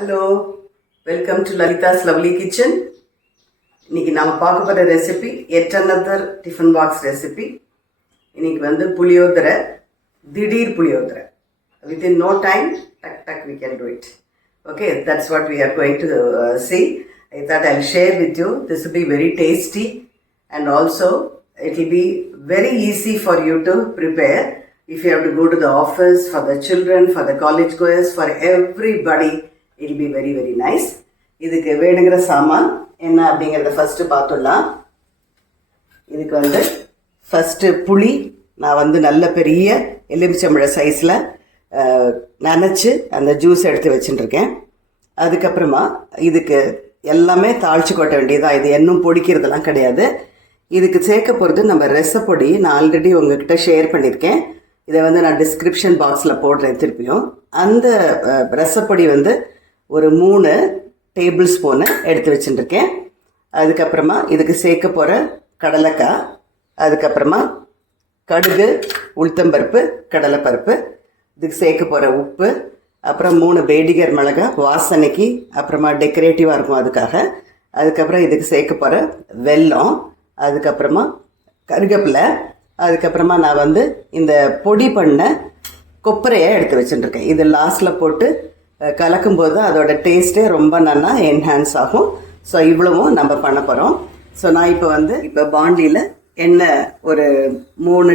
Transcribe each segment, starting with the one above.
Hello, welcome to Lalitha's lovely kitchen. இன்னைக்கு நாம் பார்க்க போகிற ரெசிபி எட் அனதர் டிஃபன் பாக்ஸ் ரெசிபி. இன்னைக்கு வந்து புளியோதரை, திடீர் புளியோதரை. Within no time, tuck, we can do it. Okay, that's what we are going to see. I thought I'll share with you. This will be very tasty and also it will be very easy for you to prepare. If you have to go to the office, for the children, for the college goers, for everybody, it will be very, very nice. இதுக்கு வேணுங்கிற சாமான் என்ன அப்படிங்கிறத first பார்த்துடலாம். இதுக்கு வந்து first புளி நான் வந்து நல்ல பெரிய எலுமிச்சம்பழ சைஸில் நனைச்சி அந்த ஜூஸ் எடுத்து வச்சுட்டுருக்கேன். அதுக்கப்புறமா இதுக்கு எல்லாமே தாளித்து கொட்ட வேண்டியதான். இது இன்னும் பொடிக்கிறதுலாம் கிடையாது. இதுக்கு சேர்க்க போகிறது நம்ம ரசப்பொடி. நான் ஆல்ரெடி உங்ககிட்ட ஷேர் பண்ணியிருக்கேன். இதை வந்து நான் டிஸ்கிரிப்ஷன் பாக்ஸில் போடுறேன் திருப்பியும். அந்த ரசப்பொடி வந்து ஒரு 3 டேபிள் ஸ்பூனு எடுத்து வச்சுட்டுருக்கேன். அதுக்கப்புறமா இதுக்கு சேர்க்க போகிற கடலைக்காய், அதுக்கப்புறமா கடுகு, உளுத்தம்பருப்பு, கடலைப்பருப்பு, இதுக்கு சேர்க்க போகிற உப்பு, அப்புறம் 3 பேடிகர் மிளகாய் வாசனைக்கு, அப்புறமா டெக்கரேட்டிவாக இருக்கும் அதுக்காக. அதுக்கப்புறம் இதுக்கு சேர்க்க போகிற வெல்லம், அதுக்கப்புறமா கருவேப்பிலை, அதுக்கப்புறமா நான் வந்து இந்த பொடி பண்ண கொப்பரையை எடுத்து வச்சுட்டுருக்கேன். இது லாஸ்ட்டில் போட்டு கலக்கும்போது அதோட டேஸ்ட்டே ரொம்ப நல்லா என்ஹான்ஸ் ஆகும். ஸோ இவ்வளவும் நம்ம பண்ண போகிறோம். ஸோ நான் இப்போ பாண்டியில் எண்ணெய் ஒரு 3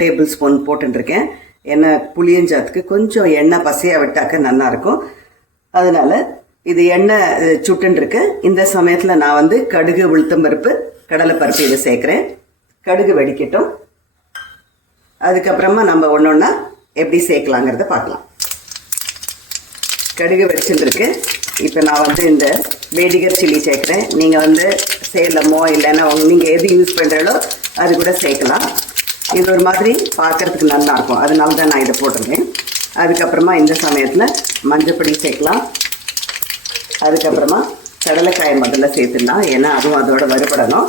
டேபிள் ஸ்பூன் போட்டுருக்கேன். எண்ணெய் புளியஞ்சாத்துக்கு கொஞ்சம் எண்ணெய் பசையாக விட்டாக்க நல்லாயிருக்கும். அதனால் இது எண்ணெய் சுட்டுருக்கு. இந்த சமயத்தில் நான் வந்து கடுகு, உளுத்தம்பருப்பு, கடலைப்பருப்பு இதை சேர்க்குறேன். கடுகு வெடிக்கட்டும். அதுக்கப்புறமா நம்ம ஒன்று ஒன்றா எப்படி சேர்க்கலாங்கிறத பார்க்கலாம். கடுகு வெடிச்சுட்டுருக்கு. இப்போ நான் வந்து இந்த பேடிகர் சில்லி சேர்க்குறேன். நீங்கள் வந்து சேலமோ இல்லைன்னா நீங்கள் எது யூஸ் பண்ணுறாலோ அது கூட சேர்க்கலாம். இது ஒரு மாதிரி பார்க்குறதுக்கு நல்லாயிருக்கும். அதனால தான் நான் இதை போட்டிருக்கேன். அதுக்கப்புறமா இந்த சமயத்தில் மஞ்சப்பொடி சேர்க்கலாம். அதுக்கப்புறமா கடலைக்காயை முதல்ல சேர்த்துடலாம், ஏன்னா அதுவும் அதோட வறுபடணும்.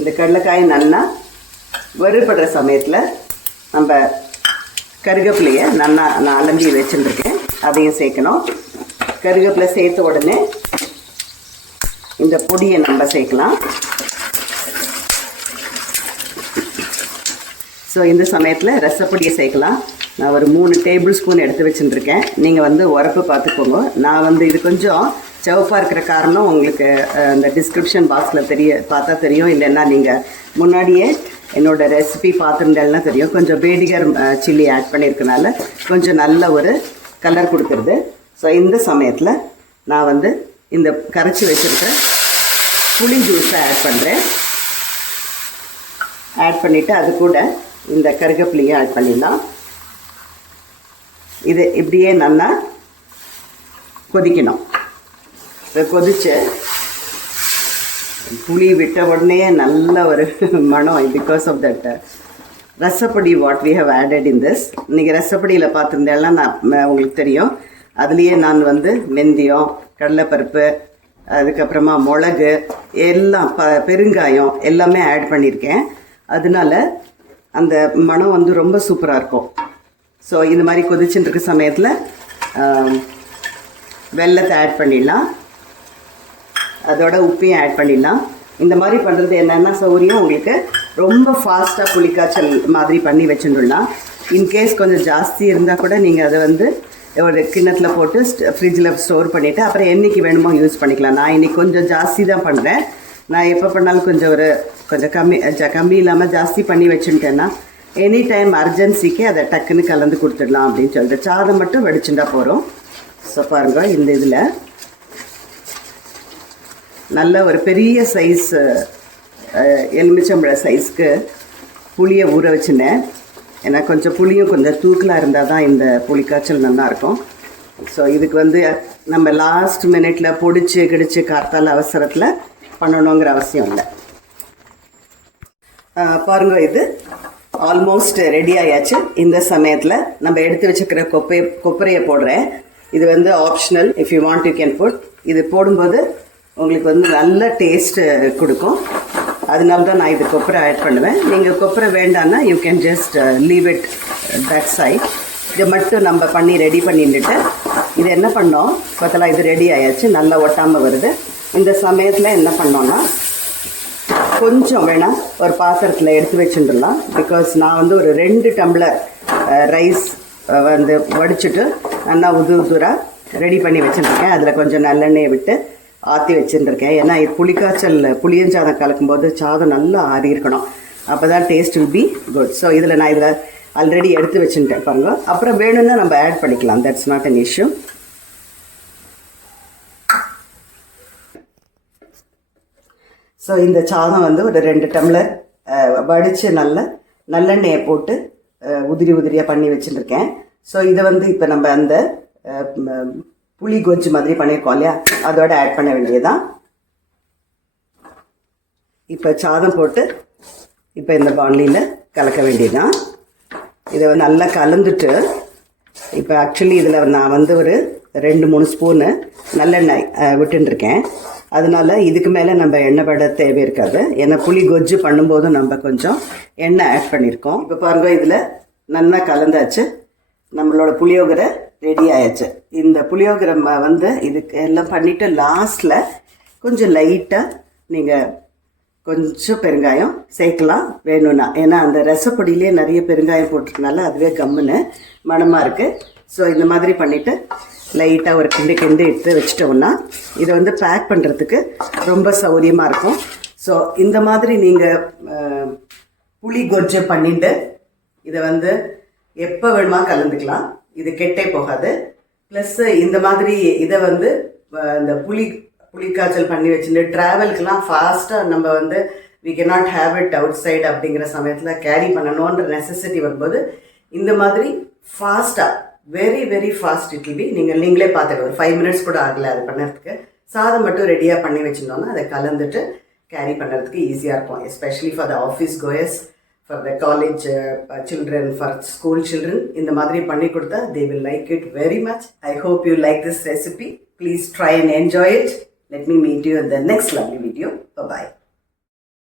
இந்த கடலைக்காய் நல்லா வறுபடுற சமயத்தில் நம்ம கருவேப்பிலையை நல்லா நான் அலம்பி வச்சுட்டுருக்கேன், அதையும் சேர்க்கணும். கருவேப்பிலை சேர்த்த உடனே இந்த பொடியை நம்ம சேர்க்கலாம். ஸோ இந்த சமயத்தில் ரசப்பொடியை சேர்க்கலாம். நான் ஒரு 3 டேபிள் ஸ்பூன் எடுத்து வச்சுட்டுருக்கேன். நீங்கள் வந்து உரப்பு பார்த்துக்கோங்க. நான் வந்து இது கொஞ்சம் சிவப்பாக இருக்கிற காரணம் உங்களுக்கு அந்த டிஸ்கிரிப்ஷன் பாக்ஸில் பார்த்தா தெரியும். இல்லைன்னா நீங்கள் முன்னாடியே என்னோடய ரெசிபி பார்த்துருந்தேன்னா தெரியும். கொஞ்சம் பேடிகர் சில்லி ஆட் பண்ணியிருக்கனால கொஞ்சம் நல்ல ஒரு கலர் கொடுக்குறது. ஸோ இந்த சமயத்தில் நான் வந்து இந்த கரைச்சி வச்சுருக்க புளி ஜூஸை ஆட் பண்ணுறேன். ஆட் பண்ணிவிட்டு அது கூட இந்த கருவேப்பிலையை ஆட் பண்ணிடலாம். இது இப்படியே நல்லா கொதிக்கணும். இப்போ கொதிச்சு புளி விட்ட உடனே நல்ல ஒரு மனம். பிகாஸ் ஆஃப் தட் ரசப்பொடி what we have added in this. இன்றைக்கி ரசப்பொடியில் பார்த்துருந்தேன்னா நான் உங்களுக்கு தெரியும். அதுலேயே நான் வந்து வெந்தயம், கடலைப்பருப்பு, அதுக்கப்புறமா மிளகு எல்லாம் பெருங்காயம் எல்லாமே ஆட் பண்ணியிருக்கேன். அதனால அந்த மனம் வந்து ரொம்ப சூப்பராக இருக்கும். ஸோ இந்த மாதிரி கொதிச்சுட்டு இருக்க சமயத்தில் வெல்லத்தை ஆட் பண்ணிடலாம். அதோட உப்பையும் ஆட் பண்ணிடலாம். இந்த மாதிரி பண்ணுறது என்னென்னா சௌகரியம், உங்களுக்கு ரொம்ப ஃபாஸ்ட்டாக புளிக்காய்ச்சல் மாதிரி பண்ணி வச்சுடலாம். இன்கேஸ் கொஞ்சம் ஜாஸ்தி இருந்தால் கூட நீங்கள் அதை வந்து ஒரு கிண்ணத்தில் போட்டு ஃப்ரிட்ஜில் ஸ்டோர் பண்ணிவிட்டு அப்புறம் என்றைக்கு வேணுமோ யூஸ் பண்ணிக்கலாம். நான் இன்றைக்கி கொஞ்சம் ஜாஸ்தி தான் பண்ணுறேன். நான் எப்போ பண்ணாலும் கொஞ்சம் கம்மி இல்லாமல் ஜாஸ்தி பண்ணி வச்சுட்டேன்னா எனி டைம் அர்ஜென்சிக்கு அதை டக்குன்னு கலந்து கொடுத்துடலாம் அப்படின்னு சொல்லிட்டு சாதம் மட்டும் வடிச்சுட்டா போகிறோம். ஸோ பாருங்கள், இந்த இதில் நல்ல ஒரு பெரிய சைஸ் எலுமிச்சம்பழ சைஸ்க்கு புளியை ஊற வச்சுனேன். ஏன்னா கொஞ்சம் புளியும் கொஞ்சம் தூக்கலாக இருந்தால் தான் இந்த புளிக்காய்ச்சல் நல்லாயிருக்கும். ஸோ இதுக்கு வந்து நம்ம லாஸ்ட் மினிட்ல பொடிச்சு கிடிச்சு காத்தால் அவசரத்தில் பண்ணணுங்கிற அவசியம் இல்லை. பாருங்கள், இது ஆல்மோஸ்ட் ரெடி ஆயாச்சு. இந்த சமயத்தில் நம்ம எடுத்து வச்சுக்கிற கொப்பரையை போடுறேன். இது வந்து optional. If you want you can put. இது போடும்போது உங்களுக்கு வந்து நல்ல டேஸ்ட்டு கொடுக்கும். அதனால தான் நான் இது கொப்பரை ஆட் பண்ணுவேன். நீங்கள் கொப்பரை வேண்டான்னா you can just leave it that side. இதை மட்டும் நம்ம பண்ணி ரெடி பண்ணிட்டுட்டு இது என்ன பண்ணோம் பார்த்தலாம், இது ரெடி ஆயாச்சு, நல்லா ஒட்டாமல் வருது. இந்த சமயத்தில் என்ன பண்ணோன்னா கொஞ்சம் வேணால் ஒரு பாத்திரத்தில் எடுத்து வச்சுட்டுலாம். பிகாஸ் நான் வந்து ஒரு 2 டம்ளர் ரைஸ் வந்து வடிச்சுட்டு நல்லா உதுராக ரெடி பண்ணி வச்சுட்டுருக்கேன். அதில் கொஞ்சம் நல்லெண்ணெயை விட்டு ஆற்றி வச்சுட்டுருக்கேன். ஏன்னா இது புளியஞ்சாதம் கலக்கும்போது சாதம் நல்லா ஆறி இருக்கணும், அப்போ தான் taste will be good. So இதில் நான் இதில் ஆல்ரெடி எடுத்து வச்சுட்டேன் பாருங்க. அப்புறம் வேணும்னா நம்ம ஆட் பண்ணிக்கலாம், that's not an issue. So இந்த சாதம் வந்து ஒரு 2 டம்ளர் வடித்து நல்லெண்ணெயை போட்டு உதிரியாக பண்ணி வச்சுட்டுருக்கேன். ஸோ இதை வந்து இப்போ நம்ம அந்த புளி கொஜ்ஜு மாதிரி பண்ணியிருக்கோம் இல்லையா, அதோட ஆட் பண்ண வேண்டியதுதான். இப்போ சாதம் போட்டு இப்போ இந்த பாண்லியில் கலக்க வேண்டியதுதான். இதை நல்லா கலந்துட்டு இப்போ ஆக்சுவலி இதில் நான் வந்து ஒரு 2-3 ஸ்பூனு நல்லெண்ணெய் விட்டுருக்கேன். அதனால இதுக்கு மேலே நம்ம எண்ணெய் பட தேவை இருக்காது. ஏன்னா புளி கொஜ்ஜு பண்ணும்போது நம்ம கொஞ்சம் எண்ணெய் ஆட் பண்ணியிருக்கோம். இப்போ பாருங்க, இதில் நல்லா கலந்தாச்சு, நம்மளோட புளியோகரை ரெடி ஆயாச்சு. இந்த புளியோகரை வந்து இதுக்கு எல்லாம் பண்ணிவிட்டு லாஸ்ட்டில் கொஞ்சம் லைட்டாக நீங்கள் கொஞ்சம் பெருங்காயம் சேர்க்கலாம் வேணும்னா. ஏன்னா அந்த ரசப்பொடியிலே நிறைய பெருங்காயம் போட்டிருக்கனால அதுவே கம்முன்னு மணமாக இருக்குது. ஸோ இந்த மாதிரி பண்ணிவிட்டு லைட்டாக ஒரு கிண்டு எடுத்து வச்சிட்டோம்னா இதை வந்து பேக் பண்ணுறதுக்கு ரொம்ப சௌகரியமாக இருக்கும். ஸோ இந்த மாதிரி நீங்கள் புளி கொஜ்ஜை பண்ணிட்டு இதை வந்து எப்போ வேணுமா கலந்துக்கலாம், இது கெட்டே போகாது. ப்ளஸ் இந்த மாதிரி இதை வந்து இந்த புளிக்காய்ச்சல் பண்ணி வச்சுட்டு ட்ராவல்க்கெலாம் ஃபாஸ்ட்டாக நம்ம வந்து we cannot have it outside அப்படிங்கிற சமயத்தில் கேரி பண்ணணுன்ற நெசசிட்டி வரும்போது இந்த மாதிரி ஃபாஸ்ட்டாக very fast it will be. நீங்களே பார்த்துட்டு ஒரு 5 மினிட்ஸ் கூட ஆகலை அது பண்ணுறதுக்கு. சாதம் மட்டும் ரெடியாக பண்ணி வச்சுருந்தோன்னா அதை கலந்துட்டு கேரி பண்ணுறதுக்கு ஈஸியாக இருக்கும். Especially for the office chores, for the college children, for school children இந்த மாதிரி பண்ணி கொடுத்தா they will like it very much. I hope you like this recipe. Please try and enjoy it. Let me meet you in the next lovely video. Bye-bye.